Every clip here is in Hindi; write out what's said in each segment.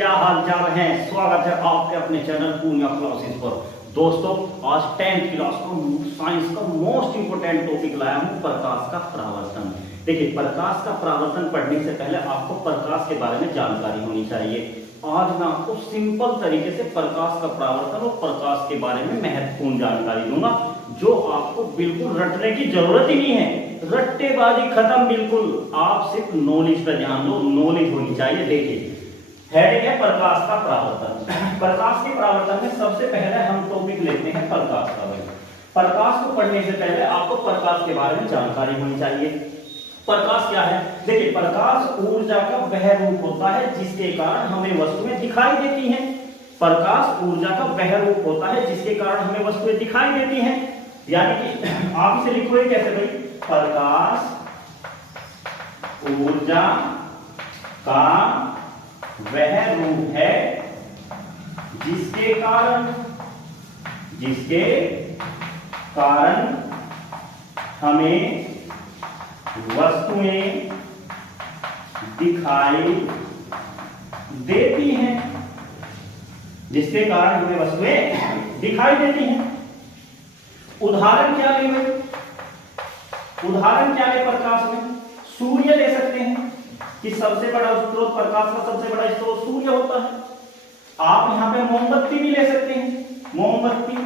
क्या हाल चाल है। स्वागत है आपके अपने चैनल पूर्णिया क्लासेस पर। दोस्तों, आज 10th क्लास का साइंस का मोस्ट इंपोर्टेंट टॉपिक लाया हूँ, प्रकाश का परावर्तन। देखिए, प्रकाश का परावर्तन पढ़ने से पहले आपको प्रकाश के बारे में जानकारी होनी चाहिए। आज मैं आपको सिंपल तरीके से प्रकाश का परावर्तन और प्रकाश के बारे में महत्वपूर्ण जानकारी दूंगा, जो आपको बिल्कुल रटने की जरूरत ही नहीं है। रट्टेबाजी खत्म, बिल्कुल आप सिर्फ नॉलेज पर ध्यान दो, नॉलेज होनी चाहिए। देखिए, हेडिंग है प्रकाश का परावर्तन। प्रकाश के परावर्तन में सबसे पहले हम टॉपिक लेते हैं प्रकाश का। प्रकाश को पढ़ने से पहले आपको प्रकाश के बारे में जानकारी होनी चाहिए। प्रकाश क्या है? देखिए, प्रकाश ऊर्जा का वह रूप होता है जिसके कारण हमें वस्तुएं दिखाई देती हैं। प्रकाश ऊर्जा का वह रूप होता है जिसके कारण हमें वस्तुएं दिखाई देती हैं। यानी कि आप इसे लिखोगे कैसे भाई? प्रकाश ऊर्जा का वह रूप है जिसके कारण हमें वस्तुएं दिखाई देती हैं। जिसके कारण हमें वस्तुएं दिखाई देती हैं। उदाहरण क्या ले भाई? उदाहरण क्या ले प्रकाश में? सूर्य ले सकते हैं कि सबसे बड़ा स्रोत, प्रकाश का सबसे बड़ा स्रोत सूर्य होता है। आप यहां पे मोमबत्ती भी ले सकते हैं, मोमबत्ती।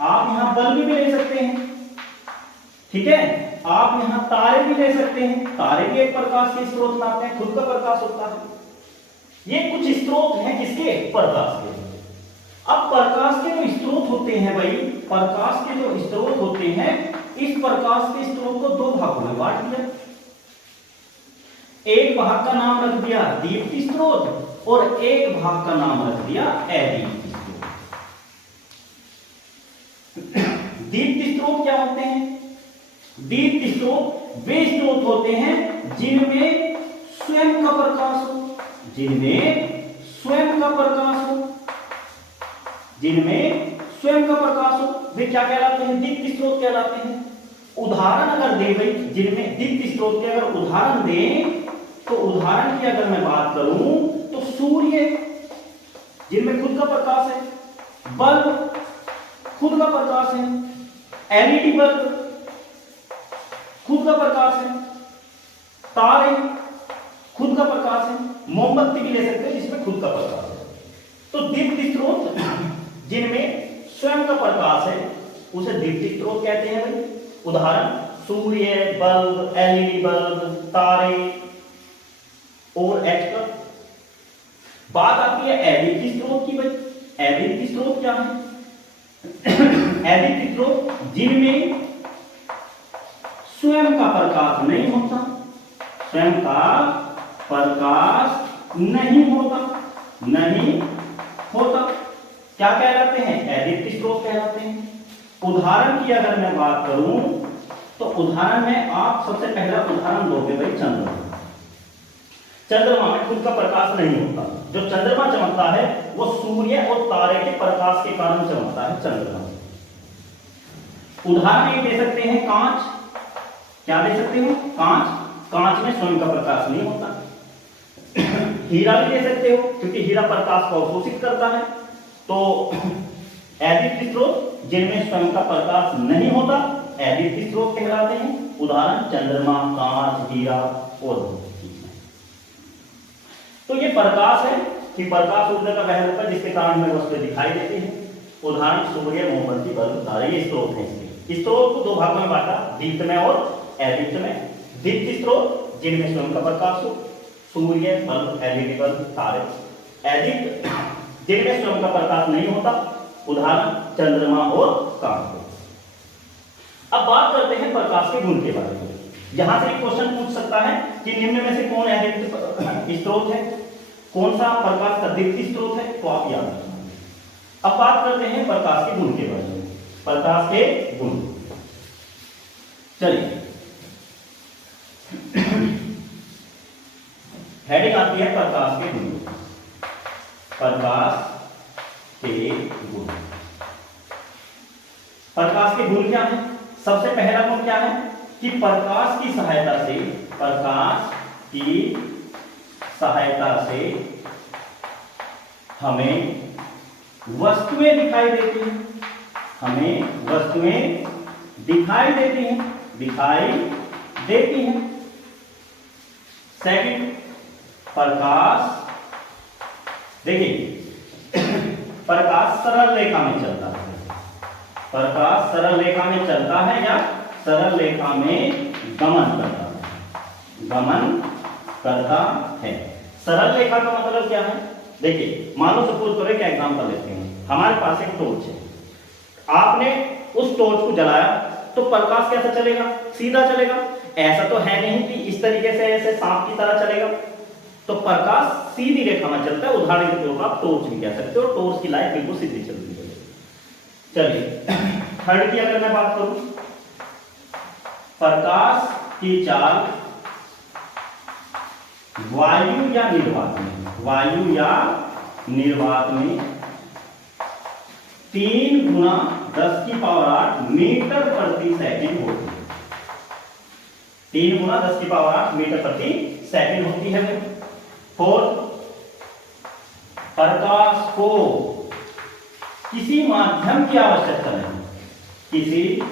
आप यहां बल्ब भी ले सकते हैं, ठीक है। आप यहां तारे भी ले सकते हैं, तारे भी एक प्रकाश के स्रोत में आते हैं, खुद का प्रकाश होता है। ये कुछ स्रोत हैं किसके? प्रकाश के। अब प्रकाश के जो स्रोत होते हैं भाई, प्रकाश के जो स्रोत होते हैं, इस प्रकाश के स्रोत को दो भागों में बांट दिया। एक भाग का नाम रख दिया दीप्ति स्रोत और एक भाग का नाम रख दिया अदीप्ति स्रोत। दीप्ति स्रोत क्या होते हैं? दीप्ति स्रोत वे स्रोत होते हैं जिनमें स्वयं का प्रकाश हो, जिनमें स्वयं का प्रकाश हो, जिनमें स्वयं का प्रकाश हो, वे क्या कहलाते हैं? दीप्ति स्रोत कहलाते हैं। उदाहरण अगर दे भाई, जिनमें दीप्ति स्रोत के अगर उदाहरण दें, तो उदाहरण की अगर मैं बात करूं तो सूर्य जिनमें खुद का प्रकाश है, बल्ब खुद का प्रकाश है, एलईडी बल्ब खुद का प्रकाश है, तारे खुद का प्रकाश है, मोमबत्ती भी ले सकते हैं जिसमें खुद का प्रकाश है। तो दीप्ति स्रोत जिनमें स्वयं का प्रकाश है उसे दीप्ति स्रोत कहते हैं भाई। उदाहरण सूर्य, बल्ब, एलईडी बल्ब, तारे और एक्स्ट्रा। बात आती है अदीप्ति स्रोत की भाई। अदीप्ति स्रोत क्या है? अदीप्ति स्रोत जिनमें स्वयं का प्रकाश नहीं होता, स्वयं का प्रकाश नहीं होता, क्या कहलाते हैं? अदीप्ति स्रोत कहलाते हैं। उदाहरण की अगर मैं बात करूं तो उदाहरण में आप सबसे पहला उदाहरण दोगे भाई चंद्रमा। चंद्रमा में खुद का प्रकाश नहीं होता। जो चंद्रमा चमकता है वो सूर्य और तारे के प्रकाश के कारण चमकता है चंद्रमा। उदाहरण ये दे सकते हैं कांच। क्या दे सकते हो? कांच। कांच में स्वयं का प्रकाश नहीं होता। हीरा भी दे सकते हो क्योंकि हीरा प्रकाश को अवशोषित करता है। तो अदीप्ति स्रोत जिनमें स्वयं का प्रकाश नहीं होता अदीप्ति स्रोत कहलाते हैं। उदाहरण चंद्रमा, कांच, हीरा और तो ये प्रकाश है कि प्रकाश ऊर्जा का वह रूप है जिसके कारण हमें वस्तुएं दिखाई देती हैं। उदाहरण सूर्य, मोमबत्ती, बल्ब, तारे, ये स्रोत हैं इसके। स्रोत को दो भागों में बांटा, दीप्त में और अदीप्त में। दीप्ति स्रोत जिनमें स्वयं का प्रकाश हो, सूर्य, बल्ब, एलईडी बल्ब, तारे। अदीप्त जिनमें स्वयं का प्रकाश नहीं होता, उदाहरण चंद्रमा और कांच। अब बात करते हैं प्रकाश के गुण के बारे में। यहां से एक क्वेश्चन पूछ सकता है कि निम्न में से कौन अदीप्त स्रोत है, कौन सा प्रकाश का दीप्ति स्रोत है, तो आप याद रखना। अब बात करते हैं प्रकाश के गुण के बारे में। प्रकाश के गुण, चलिए हेडिंग आती है प्रकाश के गुण। प्रकाश के गुण, प्रकाश के गुण क्या है? सबसे पहला गुण क्या है कि प्रकाश की सहायता से हमें वस्तुएं दिखाई देती हैं, हमें वस्तुएं दिखाई देती हैं, दिखाई देती हैं। सेकंड, प्रकाश, देखिए प्रकाश सरल रेखा में चलता है, प्रकाश सरल रेखा में चलता है या सरल रेखा में गमन करता है, गमन करता है। सरल रेखा का मतलब क्या है? देखिए मान लो सपोज करो, क्या एग्जांपल लेते हैं, हमारे पास एक टॉर्च है, आपने उस टॉर्च को जलाया तो प्रकाश कैसा चलेगा? सीधा चलेगा। ऐसा तो है नहीं कि इस तरीके से ऐसे सांप की तरह चलेगा, तो प्रकाश सीधी रेखा में चलता है। उदाहरण के तौर पर आप टॉर्च भी कह सकते हो, टॉर्च की लाइट बिल्कुल सीधी चलती है। चलिए थर्ड की अगर मैं बात करूं, प्रकाश की चाल वायु या निर्वात में, वायु या निर्वात में 3 गुना 10 की पावर 8 मीटर प्रति सेकंड होती है। 3 गुना 10 की पावर 8 मीटर प्रति सेकंड होती है। फोर्थ, प्रकाश को किसी माध्यम की आवश्यकता नहीं, किसी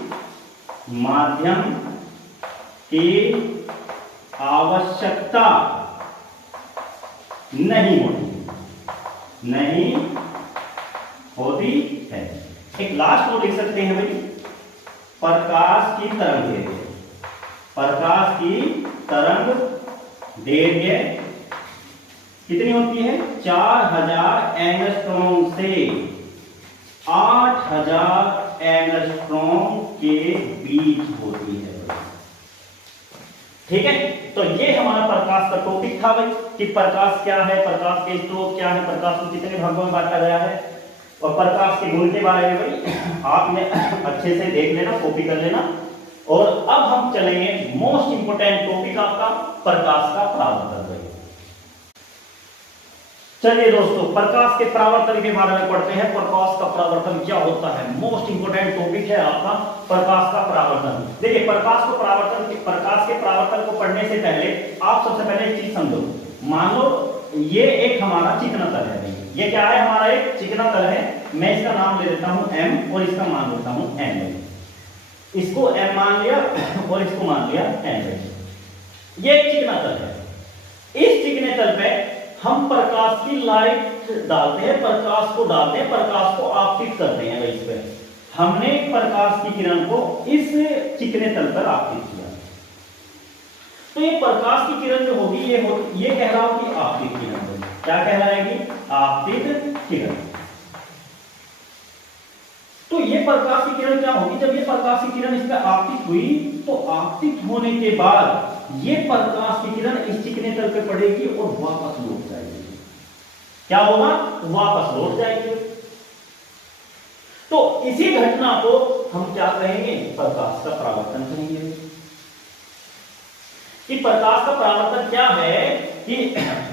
माध्यम की आवश्यकता नहीं होती, नहीं होती है। एक लास्ट नोट लिख सकते हैं भाई, प्रकाश की तरंग दैर्घ्य, प्रकाश की तरंग दैर्घ्य कितनी होती है? 4000 एंगस्ट्रॉम से 8000 एंगस्ट्रॉम के बीच होती है। ठीक है, तो ये हमारा प्रकाश का टॉपिक था भाई, कि प्रकाश क्या है, प्रकाश के स्रोत क्या है, प्रकाश को कितने भागों में बांटा गया है, और प्रकाश के गुण के बारे में भाई आपने अच्छे से देख लेना, कॉपी कर लेना। और अब हम चलेंगे मोस्ट इंपोर्टेंट टॉपिक आपका, प्रकाश का परावर्तन। चलिए दोस्तों, प्रकाश के परावर्तन के बारे में पढ़ते हैं। प्रकाश का परावर्तन क्या होता है? मोस्ट इंपोर्टेंट टॉपिक है आपका प्रकाश का परावर्तन। देखिए प्रकाश के परावर्तन को पढ़ने से पहले आप सबसे पहले एक चीज समझो। मान लो ये एक हमारा चिकना तल है, ये क्या है? हमारा एक चिकना तल है। मैं इसका नाम ले लेता हूं m और इसका मान लेता हूं n। इसको m मान लिया और इसको मान लिया n। ये एक चिकना तल है। इस चिकने तल पे हम प्रकाश की लाइट डालते हैं, प्रकाश को डालते हैं, प्रकाश को आपतित करते हैं। इस पे हमने प्रकाश की किरण को इस चिकने तल पर आपतित किया, तो ये प्रकाश की किरण जो होगी ये कह रहा हूं कि आपतित किरण होगी। क्या कहलाएगी? आपतित किरण। तो ये प्रकाश की किरण क्या होगी? जब ये प्रकाश की किरण इस पर आपतित हुई, तो आपतित होने के बाद ये प्रकाश की किरण इस चिकने तल पे पड़ेगी और वापस लौट जाएगी। क्या होगा? वापस लौट जाएगी। तो इसी घटना को हम क्या कहेंगे? प्रकाश का परावर्तन कहेंगे। कि प्रकाश का परावर्तन क्या है? कि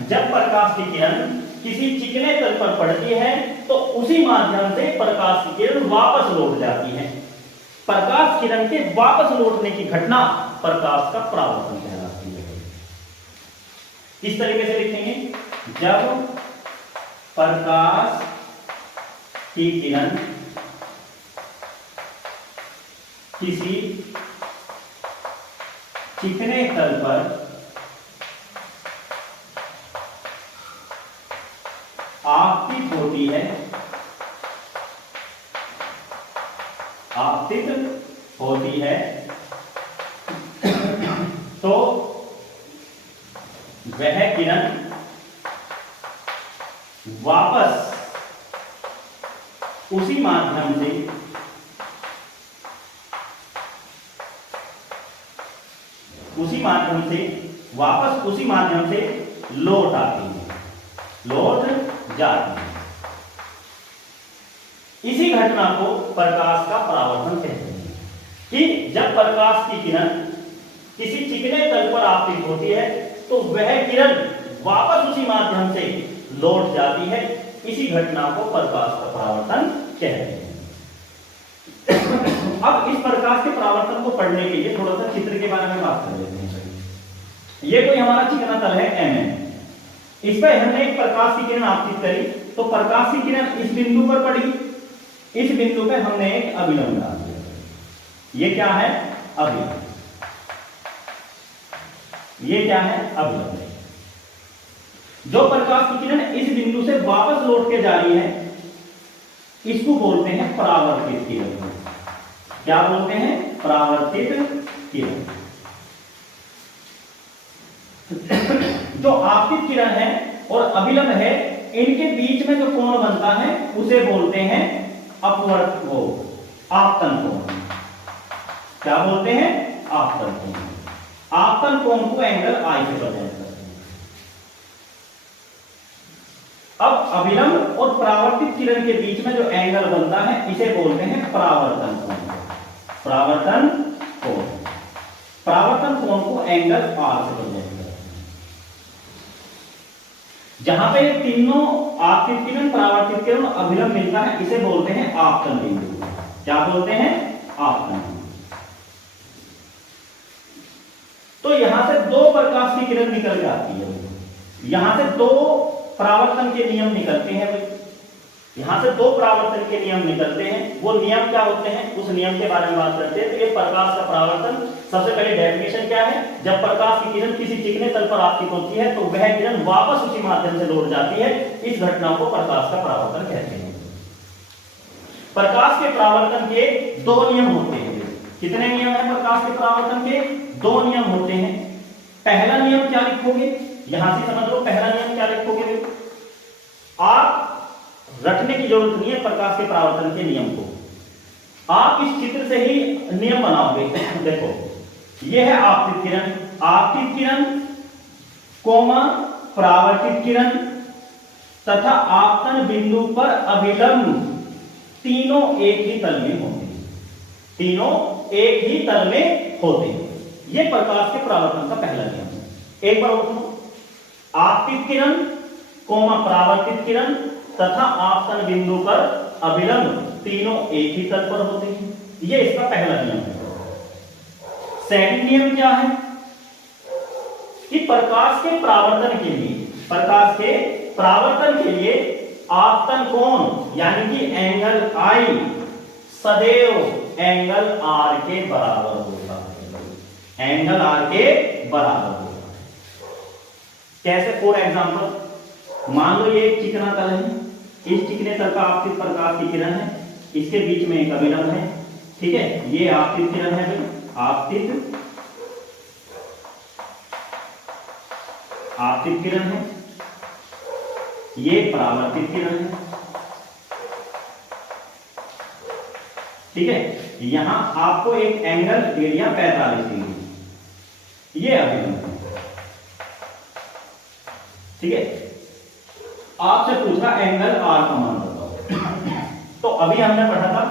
जब प्रकाश की किरण किसी चिकने तल पर पड़ती है तो उसी माध्यम से प्रकाश की किरण वापस लौट जाती है। प्रकाश किरण के वापस लौटने की घटना प्रकाश का परावर्तन कहलाती है। किस तरीके से लिखेंगे? जब प्रकाश की किरण किसी चिकने तल पर आपतित होती है, आपतित होती है, तो वह किरण वापस उसी माध्यम से वापस उसी माध्यम से लौट आती है, लौट जाती है। इसी घटना को प्रकाश का परावर्तन कहते हैं। कि जब प्रकाश की किरण किसी चिकने तल पर आपतित होती है तो वह किरण वापस उसी माध्यम से लौट जाती है। इसी घटना को प्रकाश का परावर्तन कहते हैं। अब इस प्रकाश के परावर्तन को पढ़ने के लिए थोड़ा सा चित्र के बारे में बात कर लेते हैं। ये कोई हमारा चिकना तल है mm। इस पर हमने एक प्रकाश की किरण आपतित करी, तो प्रकाश की किरण इस बिंदु पर पड़ी, इस बिंदु पे हमने एक अभिलंब डाल दिया। ये क्या है? अभिलंब। ये क्या है? अभिलंब। जो प्रकाश की किरण इस बिंदु से वापस लौट के जा रही है, इसको बोलते हैं परावर्तित किरण। क्या बोलते हैं? परावर्तित किरण। जो आपतित किरण है और अभिलंब है, इनके बीच में जो कोण बनता है उसे बोलते हैं अपवर्त को, आपतन कोण। क्या बोलते हैं? आपतन कोण। आपतन कोण को एंगल आई से बताया जाता है। अब अभिलंब और परावर्तित किरण के बीच में जो एंगल बनता है इसे बोलते हैं परावर्तन कोण। परावर्तन कोण। परावर्तन कोण को एंगल आर से बताया जाता है। जहां पे तीनों आपतित किरण, परावर्तित किरण, अभिलंब मिलता है इसे बोलते हैं आपतन बिंदु। क्या बोलते हैं? आपतन बिंदु। तो यहां से दो प्रकाश की किरण निकल जाती है, यहां से दो परावर्तन के नियम निकलते हैं भाई। यहां से दो परावर्तन के नियम निकलते हैं। वो नियम क्या होते हैं, उस नियम के बारे में बात करते हैं। तो ये प्रकाश का परावर्तन, सबसे पहले डेफिनेशन क्या है? जब प्रकाश की किरण किसी चिकने तल पर आपतित होती है तो वह किरण वापस उसी माध्यम से लौट जाती है। इस घटना को प्रकाश का परावर्तन कहते हैं। प्रकाश के परावर्तन के दो नियम होते हैं। कितने नियम है प्रकाश के परावर्तन के? दो नियम होते हैं। पहला नियम क्या लिखोगे? यहां से समझ लो, पहला नियम क्या लिखोगे? आप रटने की जरूरत नहीं है प्रकाश के परावर्तन के नियम को, आप इस चित्र से ही नियम बनाओगे। देखो, यह है आपतित किरण, आपतित किरण कोमा परावर्तित किरण तथा आपतन बिंदु पर अभिलंब तीनों एक ही तल में होते हैं। तीनों एक ही तल में होते हैं। यह प्रकाश के परावर्तन का पहला नियम है। एक बार और सुनो, आपतित किरण कोमा परावर्तित किरण तथा आपतन बिंदु पर अभिलंब तीनों एक ही तल पर होते हैं। यह इसका पहला नियम है। सेकंड नियम क्या है? कि प्रकाश के परावर्तन के लिए, प्रकाश के परावर्तन के लिए आपतन कोण यानी कि एंगल आई सदैव एंगल आर के बराबर होता है। एंगल आर के बराबर होता है। कैसे? फॉर एग्जांपल, मान लो ये एक चिकना तल है, इस चिकने तल का आपतित प्रकाश की किरण है, इसके बीच में एक अभिलंब है। ठीक है, ये आपतित किरण है भाई, आपतित किरण है, ये परावर्तित किरण है। ठीक है, यहां आपको एक एंगल दे दिया 45 डिग्री, ये अभिलंब है। ठीक है, आपसे पूछा एंगल आर का मान बताओ। तो अभी हमने पढ़ा था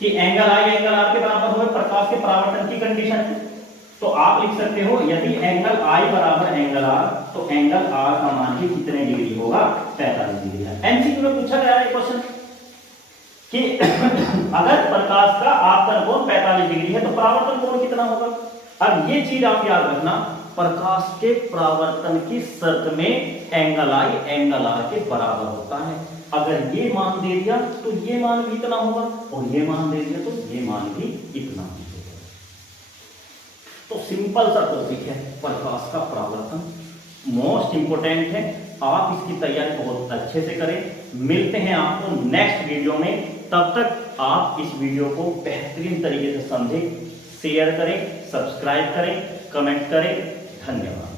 कि एंगल आई एंगल आर के बराबर हो, प्रकाश के परावर्तन की कंडीशन है। तो आप लिख सकते हो यदि एंगल आई बराबर एंगल आर तो एंगल आर का मान ही कितने डिग्री होगा? 45 डिग्री है। एमसीक्यू में पूछा गया है क्वेश्चन कि अगर प्रकाश का आपतन कोण 45 डिग्री है तो परावर्तन कोण कितना होगा? अब ये चीज आप याद रखना, प्रकाश के परावर्तन की शर्त में एंगल आई एंगल आर के बराबर होता है। अगर ये मान दे दिया तो ये मान भी इतना होगा, और ये मान दे दिया तो ये मान भी इतना होगा। तो सिंपल सा टॉपिक है प्रकाश का परावर्तन, मोस्ट इंपोर्टेंट है। आप इसकी तैयारी बहुत अच्छे से करें। मिलते हैं आपको नेक्स्ट वीडियो में। तब तक आप इस वीडियो को बेहतरीन तरीके से समझें, शेयर करें, सब्सक्राइब करें, कमेंट करें। धन्यवाद।